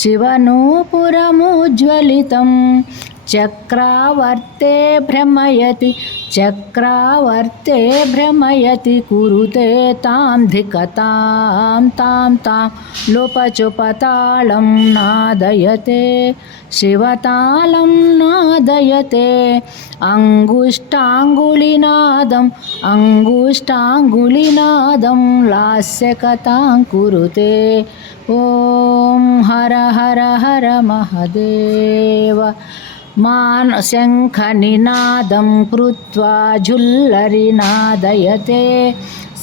శివనూపురముజ్వలితం చక్రావర్తే భ్రమయతి చక్రావర్తే భ్రమయతి కురుతే తాం ధికతాం తాం తాం లుపచుపతాళం నాదయతే శివతాళం నాదయతే అంగుష్టాంగులినాదం అంగుష్టాంగులినాదం లాస్యకతాం కురుతే ఓం హర హర హర మహదేవ మాన్ శంఖనినాదం కృత్వా జుల్లరి నాదయతే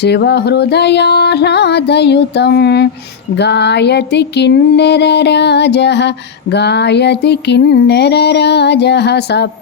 शिवहृदयाह्लादयुतं गायति किन्नरराजः गायति किन्नरराजः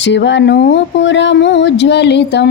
శివనూపురముజ్వలితం